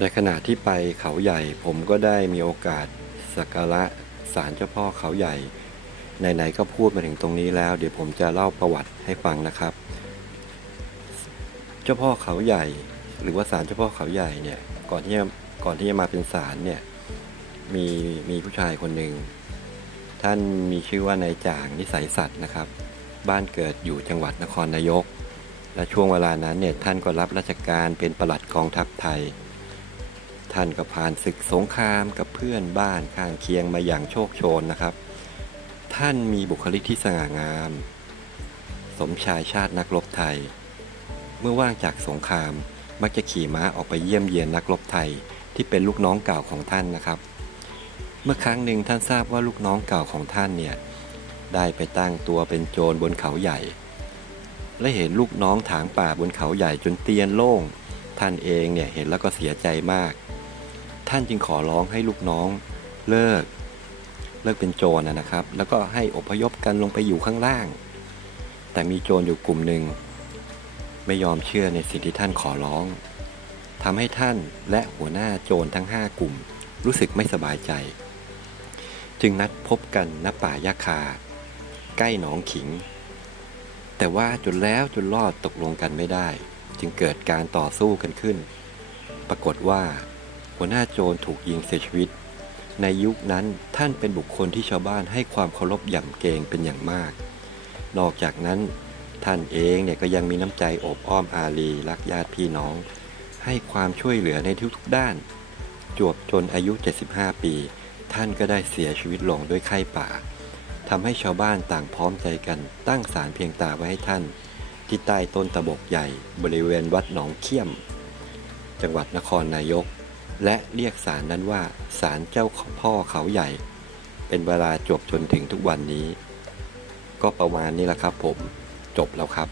ในขณะที่ไปเขาใหญ่ ผมก็ได้มีโอกาสสักการะศาลเจ้าพ่อเขาใหญ่ไหนๆก็พูดมาถึงตรงนี้แล้ว เดี๋ยวผมจะเล่าประวัติให้ฟังนะครับ เจ้าพ่อเขาใหญ่ หรือว่าศาลเจ้าพ่อเขาใหญ่เนี่ยก่อนที่จะก่อนที่จะมาเป็นศาลเนี่ยมีมีผู้ชายคนหนึ่งท่านมีชื่อว่านายจ่างนิสัยสัตว์นะครับ บ้านเกิดอยู่จังหวัดนครนายก และช่วงเวลานั้นเนี่ยท่านก็รับราชการเป็นประหลัดกองทัพไทย ท่านก็ผ่านศึกสงครามกับเพื่อนบ้านข้างเคียงมาอย่างโชคโชนนะครับ ท่านมีบุคลิกที่สง่างาม สมชายชาตินักรบไทย เมื่อว่างจากสงคราม มักจะขี่ม้าออกไปเยี่ยมเยียนนักรบไทยที่เป็นลูกน้องเก่าของท่านนะครับ เมื่อครั้งหนึ่งท่านทราบว่าลูกน้องเก่าของท่านเนี่ยได้ไปตั้งตัวเป็นโจรบนเขาใหญ่ และเห็นลูกน้องถางป่าบนเขาใหญ่จนเตียนโล่ง ท่านเองเนี่ยเห็นแล้วก็เสียใจมาก ท่านจึงขอร้องให้ลูกน้องเลิกเลิกเป็นโจรนะนะครับ แล้วก็ให้อพยพกันลงไปอยู่ข้างล่าง แต่มีโจรอยู่กลุ่มหนึ่ง ไม่ยอมเชื่อในสิ่งที่ท่านขอร้องทำให้ท่านและหัวหน้าโจรทั้งห้ากลุ่ม รู้สึกไม่สบายใจ จึงนัดพบกันณป่ายาคา ใกล้หนองขิง แต่ว่าจนแล้วจนรอดตกลงกันไม่ได้ จึงเกิดการต่อสู้กันขึ้น ปรากฏว่า หัวหน้าโจรถูกยิงเสียชีวิต ในยุคนั้นท่านเป็นบุคคลที่ชาวบ้านให้ความเคารพย่ำเกรงเป็นอย่างมาก นอกจากนั้น ท่านเองเนี่ยก็ยังมีน้ำใจอบอ้อมอารีรักญาติพี่น้อง ให้ความช่วยเหลือในทุกๆด้าน จวบจนอายุ 75 ปี ท่านก็ได้เสียชีวิตลงด้วยไข้ป่าทำให้ชาวบ้านต่างพร้อมใจกันตั้งศาลเพียงตาไว้ให้ท่าน ที่ใต้ต้นตะบกใหญ่บริเวณวัดหนองเขี้ยม จังหวัดนครนายก และเรียกสารนั้นว่าสารเจ้าพ่อเขาใหญ่ เป็นเวลาจบจนถึงทุกวันนี้ ก็ประมาณนี้แหละครับผมจบแล้วครับ